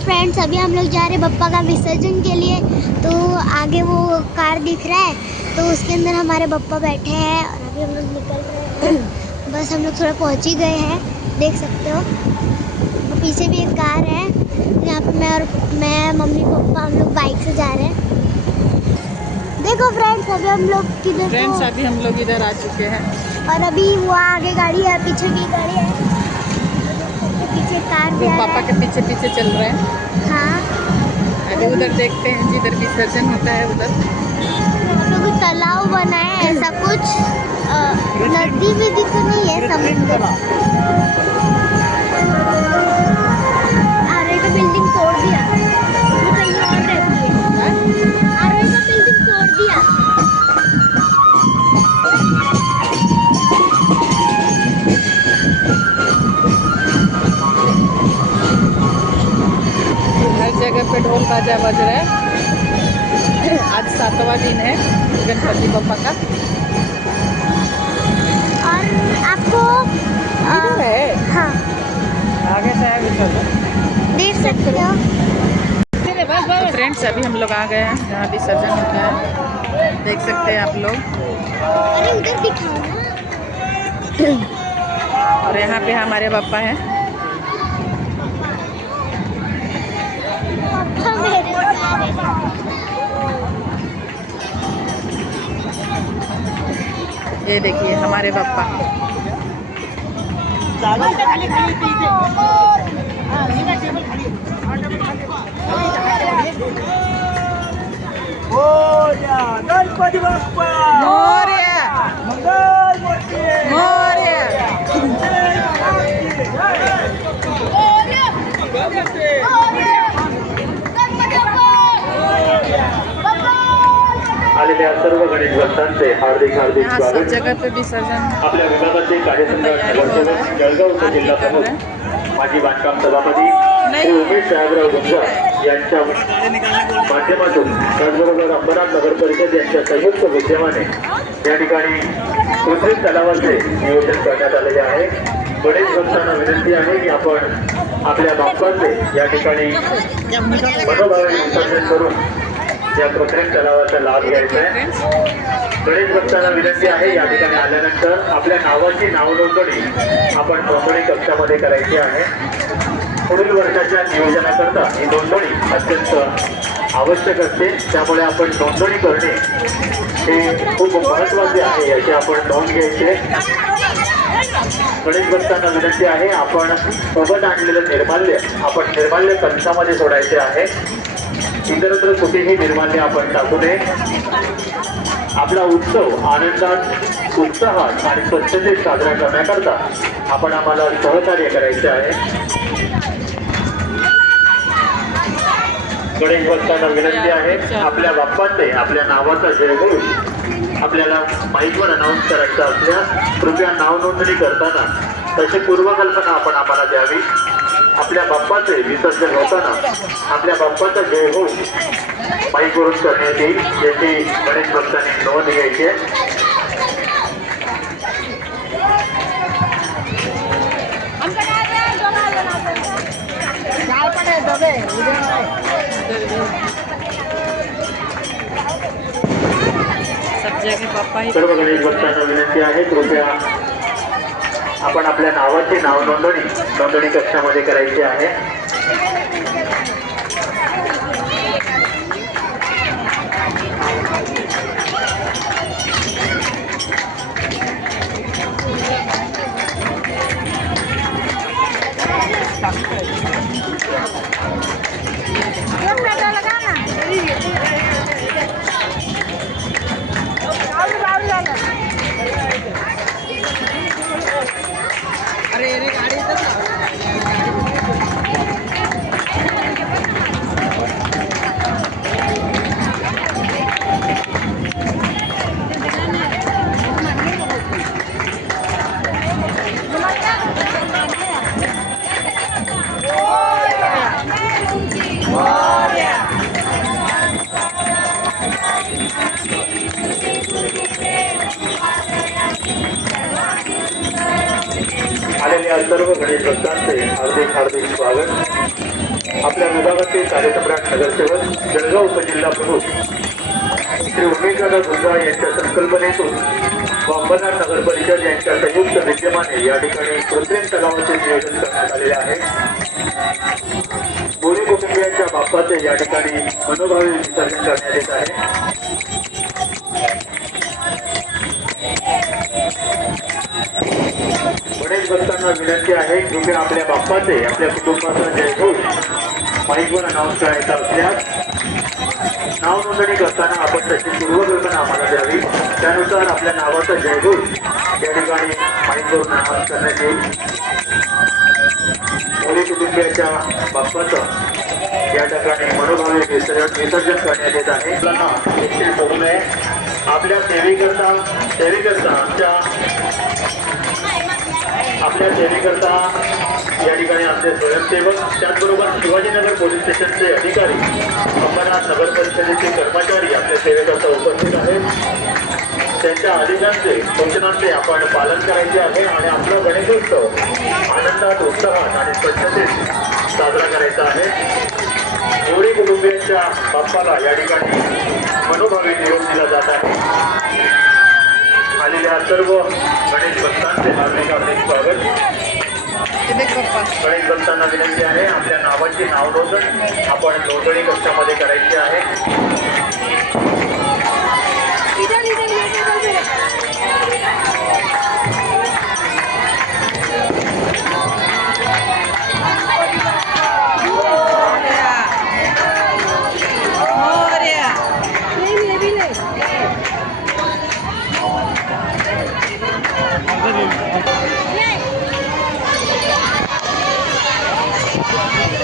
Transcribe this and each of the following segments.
Friends अभी हम लोग जा रहे हैं बप्पा का विसर्जन के लिए। तो आगे वो कार दिख रहा है, तो उसके अंदर हमारे बप्पा बैठे हैं और अभी हम लोग निकल रहे हैं। बस हम लोग थोड़ा पहुंच ही गए हैं, देख सकते हो। और पीछे भी एक कार है, यहाँ पे मैं मम्मी पापा हम लोग बाइक से जा रहे हैं। देखो फ्रेंड्स अभी हम लोग किधर, फ्रेंड्स अभी हम लोग इधर आ चुके हैं और अभी वो आगे गाड़ी है, पीछे भी गाड़ी है, पीछे कार भी आ रहा पापा है। के पीछे पीछे चल रहे हैं। हाँ, अभी उधर देखते हैं जिधर विसर्जन होता है उधर। हम लोग तालाब बना है ऐसा कुछ, नदी भी दिख नहीं है, समुद्र। आरए का बिल्डिंग तोड़ दिया, वो कहीं और रहती है। आरए का बिल्डिंग तोड़ दिया। हर जगह पे ढोल बाजा बज रहा है। आज 7वां दिन है गणपति बप्पा का। और आपको इधर है, हाँ आगे से है विसर्जन, देख सकते हो। तो फ्रेंड्स अभी हम लोग आ गए हैं जहाँ विसर्जन होता है, देख सकते हैं आप लोग। अरे उधर दिखाओ ना। और यहाँ पे हमारे पापा हैं। पापा मेरे ये देखिए हमारे पापा। गणपती बाप्पा मोरया मंगलमूर्ती मोरया। आलेल्या सर्व गणेश भक्तांचे हार्दिक हार्दिक यहाँ सब स्वागत। जगह पे विसर्जन आपल्या विभागाचे कार्यसम्राट नगरसेवक जळगाव जिल्हा प्रमुख माजी बांधकाम सभापती श्री उमेश साहेबराव गुंजा यांच्या माध्यमातून, त्याचबरोबर अंबरनाथ नगर परिषद यांच्या संयुक्त विद्यमाने या ठिकाणी कृत्रिम तलावाचे नियोजन करण्यात आलेले आहे। गणेश भक्तांना विनंती आहे की आपण आपल्या बाप्पाचे या ठिकाणी मनोभावे विसर्जन करून या कृत्रिम तलावाचा लाभ घ्यायचा आहे। गणेश भक्तांना विनंती आहे या ठिकाणी आल्यानंतर आपल्या नावाची नाव नोंदणी आपण नोंदणी कक्षामध्ये करायची आहे। पुढील वर्षाच्या नियोजनाकरता ही नोंदणी अत्यंत आवश्यक असते, त्यामुळे आपण नोंदणी करणे हे खूप महत्त्वाचे आहे याची आपण नोंद घ्यायची। गणेश भक्तांना विनंती आहे आपण सोबत आणलेलं निर्माल्य आपण निर्माल्य कलशामध्ये सोडायचे आहे। इतरत्र कुठेही निर्माल्य आपण टाकू नये। आपला उत्सव आनंदात, उत्साहात आणि स्वच्छतेत साजरा करण्याकरता आपण आम्हाला सहकार्य करायचे आहे। गणेश भक्तांना विनंती आहे आपल्या बाप्पांचे आपल्या नावाचा जयघोष आपल्याला माईकवर अनाऊन्स करायचा असल्यास कृपया नाव नोंदणी करताना तशी पूर्वकल्पना आपण आम्हाला द्यावी। आपल्या बाप्पाचे विसर्जन होताना आपल्या बाप्पाचा जयघोष माईकवरून करण्यात येईल, याची गणेश भक्तांनी नोंद घ्यायची आहे। सब जगह पापा ही। सर्व गणेश भक्तांना विनंती आहे कृपया आपण आपल्या नावाची नाव नोंदणी कक्षामध्ये करायची आहे। अरे अरे गाड़ी इधर आलेल्या सर्व गणेश भक्तांचे हार्दिक हार्दिक स्वागत। आपल्या विभागाचे कार्यसम्राट नगरसेवक जळगाव उपजिल्हा प्रमुख श्री उमेशदादा गुंजाळ यांच्या संकल्पनेतून व अंबरनाथ नगर परिषद यांच्या संयुक्त विद्यमाने या ठिकाणी कृत्रिम तलावाचे नियोजन करण्यात आलेले आहे. बोरी कुटुंबियांच्या बाप्पाचे या ठिकाणी मनोभावे विसर्जन करण्यात येत आहे. गणेश भक्तांना विनंती आहे की आपल्या बाप्पाचे आपल्या कुटुंबाचा जयघोष माईकवर अनाऊन्स करायचा असल्यास नाव नोंदणी करताना आपण त्याची पूर्वकल्पना आम्हाला द्यावी. त्यानुसार आपल्या नावाचा जयघोष या ठिकाणी माईकवरून अनाऊन्स करण्यात येईल. मोरे कुटुंबियाच्या बाप्पाचं या ठिकाणी मनोभावे विसर्जन करण्यात येत आहे. निश्चित होऊ नये. आपल्या सेवेकरता या ठिकाणी आमचे स्वयंसेवक, त्याचबरोबर शिवाजीनगर पोलीस स्टेशनचे अधिकारी, अंबरनाथ नगर परिषदेचे कर्मचारी आपल्या सेवेकरता उपस्थित आहेत. त्यांच्या आदेशांचे सूचनांचे आपण पालन करायचे आहे आणि आपला गणेशोत्सव आनंदात, उत्साहात आणि स्वच्छतेत साजरा करायचा आहे. मोरे कुटुंबियांच्या बाप्पाला या ठिकाणी मनोभावे निरोप दिला जात आहे. आलेल्या सर्व गणेश भक्तांचे हार्दिक हार्दिक स्वागत. गणेश भक्तांना विनंती आहे आपल्या नावाची नाव नोंदणी आपण नोंदणी कक्षामध्ये करायची आहे.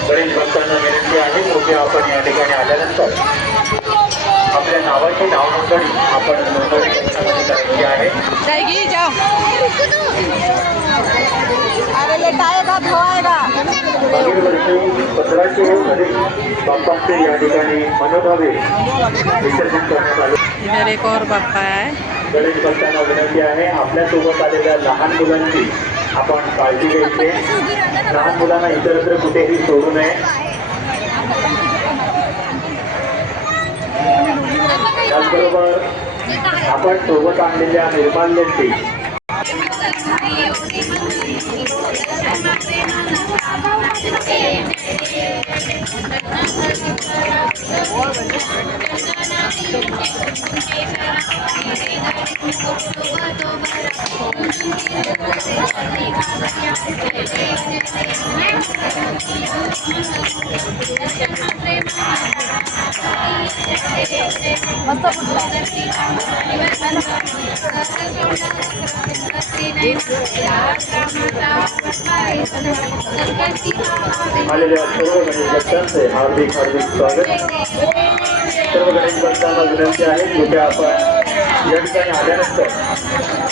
गणेश भक्तांना विनंती आहे की आपण या ठिकाणी आल्यानंतर आपल्या नावाची नाव नोंदणी आपण नोंदणी कक्षामध्ये करायची आहे. मागील वर्षी 1500 अधिक बाप्पांचे या ठिकाणी मनोभावे विसर्जन करण्यात आले. एक और बाप्पा आहे. गणेश भक्तांना विनंती आहे आपल्यासोबत आलेल्या लहान मुलांची आपण काळजी घ्यायची. लहान मुलांना इतरत्र कुठेही सोडू नये. त्याचबरोबर आपण सोबत आणलेल्या निर्माल्यांची आलेल्या सर्व गणेश भक्तांचे हार्दिक हार्दिक स्वागत. सर्व गणेश भक्तांना विनंती आहे की आपण या ठिकाणी आल्यानंतर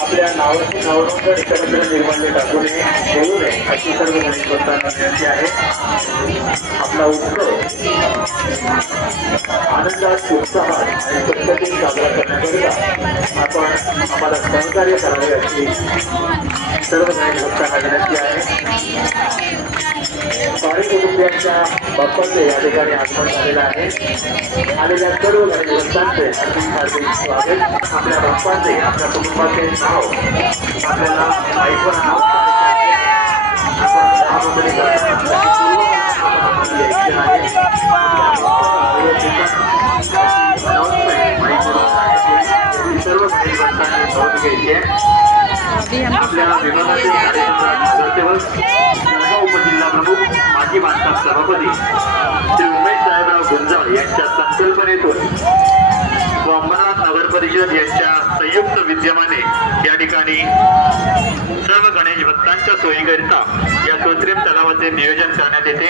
आपल्या नावाची नाव नोंदणी इतरत्र निर्माल्य टाकू नये, बोलू नये अशी सर्व गणेश भक्तांना विनंती आहे. आपला उत्सव आनंदात, उत्साहात आणि स्वच्छतेने साजरा करण्याकरिता आपण आम्हाला सहकार्य करावे अशी सर्व गणेश भक्तांना विनंती आहे. पारी कुटुंबियांच्या बाप्पाचे या ठिकाणी आगमन झालेलं आहे. आलेल्या सर्व गणेश भक्तांचे हार्दिक हार्दिक स्वागत. आपल्या बाप्पाचे, आपल्या कुटुंबाचे नाव आपल्याला ऐकून सर्व गणेश भक्तांनी नोंद घ्यायची आहे. आपल्या विभागाचे नगरसेवक, जळगाव उपजिल्हा प्रमुख, माजी बांधकाम सभापती श्री उमेश साहेबराव गुंजाळ यांच्या संकल्पनेतून व अंबरनाथ नगर परिषद यांच्या संयुक्त विद्यमाने या ठिकाणी सर्व गणेश भक्तांच्या सोयीकरिता या कृत्रिम तलावाचे नियोजन करण्यात येते.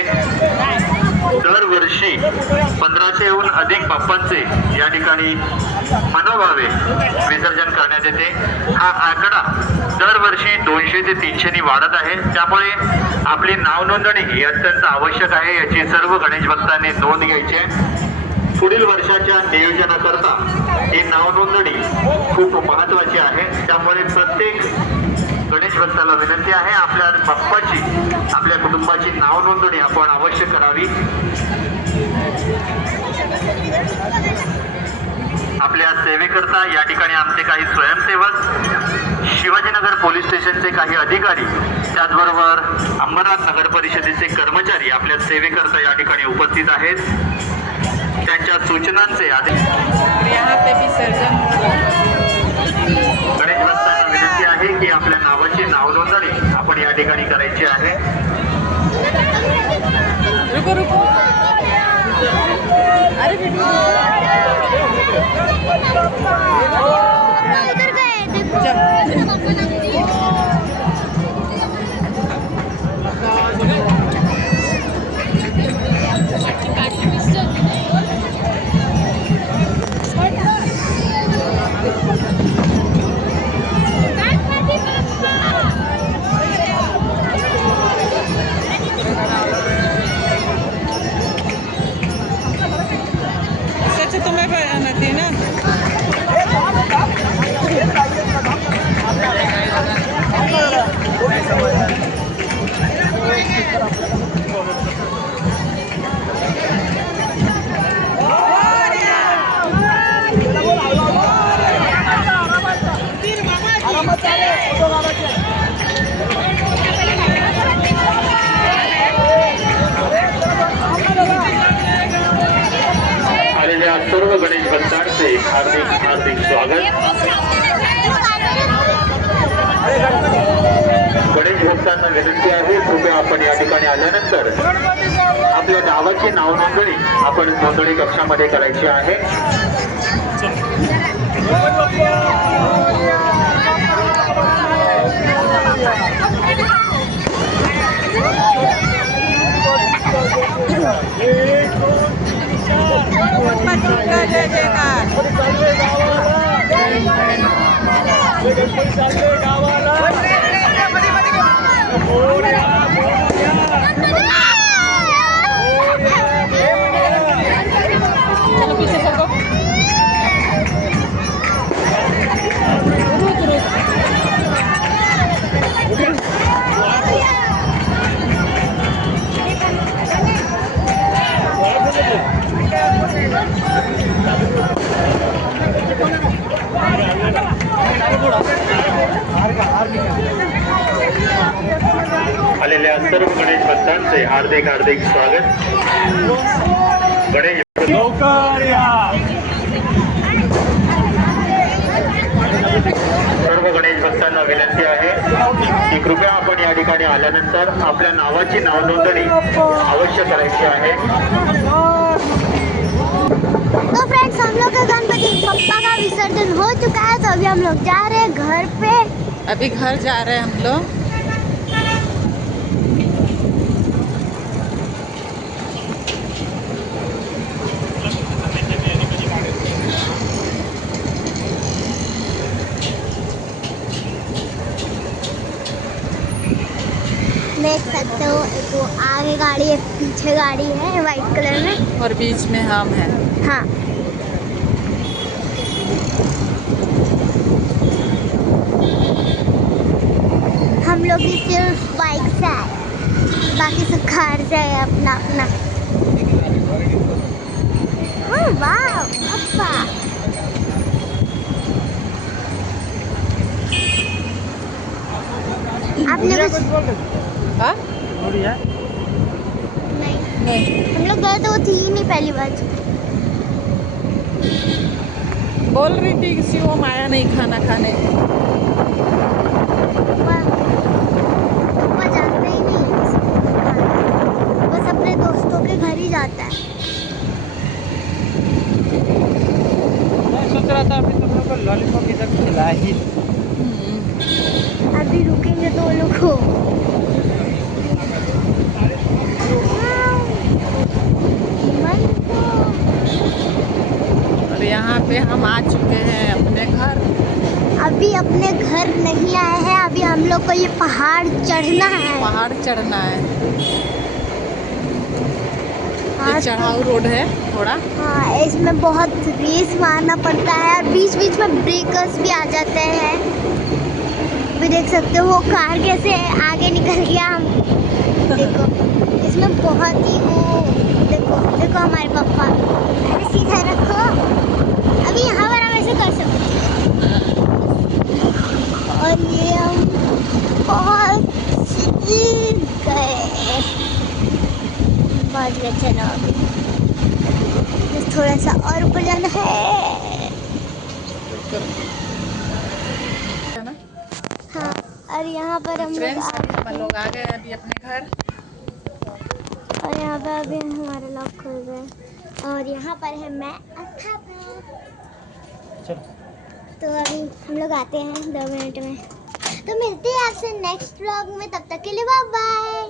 दरवर्षी 1500हून अधिक बाप्पांचे या ठिकाणी मनोभावे विसर्जन करण्यात येते. हा आकडा दरवर्षी 200 ते 300 वाढत आहे. त्यामुळे आपली नाव नोंदणी ही अत्यंत आवश्यक आहे. याची सर्व गणेश भक्तांनी नोंद घ्यायची आहे. पुढील वर्षाच्या नियोजनाकरता ही नाव नोंदणी खूप महत्त्वाची आहे. त्यामुळे प्रत्येक गणेश भक्ताला विनंती आहे आपल्या बाप्पाची आपल्या कुटुंबाची नाव नोंदणी आपण अवश्य करावी. आपल्या सेवेकरता या ठिकाणी आमचे काही स्वयंसेवक, शिवाजीनगर पोलीस स्टेशनचे काही अधिकारी, त्याचबरोबर अंबरनाथ नगर परिषदेचे कर्मचारी आपल्या सेवेकरता या ठिकाणी उपस्थित आहेत. त्यांच्या सूचनांचे यहाँ पे विसर्जन गणेश भक्तांना विनंती आहे की आपल्या नावाची नाव नोंदणी आपण या ठिकाणी करायची आहे. रुको रुको अरे इधर गए देखो. सच तुम्हें बनाना थी ना. आलेल्या सर्व गणेश भक्तांचे हार्दिक हार्दिक स्वागत. गणेश भक्तांना विनंती आहे कृपया आपण या ठिकाणी आल्यानंतर आपल्या नावाची नाव नोंदणी आपण नोंदणी कक्षामध्ये करायची आहे. चलो पीछे सबको. आलेल्या सर्व गणेश भक्तांचे हार्दिक हार्दिक स्वागत. गणेश लवकर या. सर्व गणेश भक्तांना विनंती आहे की कृपया आपण या ठिकाणी आल्यानंतर आपल्या नावाची नाव नोंदणी अवश्य करायची आहे. तो फ्रेंड्स, हम लोग का गणपति पप्पा का विसर्जन हो चुका है, तो अभी हम लोग जा रहे हैं घर पे. अभी घर जा रहे हैं हम लोग. देख सकते हो, एक वो आगे गाड़ी है, पीछे गाड़ी है वाइट कलर में, और बीच में हम हैं. हाँ. हम लोग भी सिर्फ बाइक से आए, बाकी सब कार से आए अपना अपना. वाह पापा, आपने कुछ हाँ? नहीं, हम लोग गए तो वो थी ही नहीं पहली बार. बोल रही थी किसी को माया नहीं खाना खाने. पापा जानते ही नहीं किसी को खाना. बस अपने दोस्तों के घर ही जाता है. मैं सोच रहा था अभी तुम लोग को लॉलीपॉप इधर खिला ही. अभी रुकेंगे तो वो लोग को. और यहाँ पे हम आ चुके हैं अपने घर. अभी अपने घर नहीं आए हैं, अभी हम लोग को ये पहाड़ चढ़ना है. पहाड़ चढ़ना है. हाँ, ये चढ़ाऊ रोड है थोड़ा. हाँ, इसमें बहुत रेस मारना पड़ता है और बीच बीच में ब्रेकर्स भी आ जाते हैं. अभी देख सकते हो वो कार कैसे आगे निकल गया। हम देखो इसमें बहुत ही वो देखो देखो हमारे पापा, अरे सीधा रखो, अभी यहाँ पर हम ऐसे कर सकते हैं। और ये हम बहुत गए, बहुत अच्छा ना, थोड़ा सा और ऊपर जाना है। हाँ, और यहाँ पर हम लोग आ गए अभी अपने घर, और यहाँ पर अभी हमारे लॉक खुल गए, और यहाँ पर है मैं अथापा। तो अभी हम लोग आते हैं 2 मिनट में, तो मिलते हैं आपसे नेक्स्ट व्लॉग में, तब तक के लिए बाय बाय।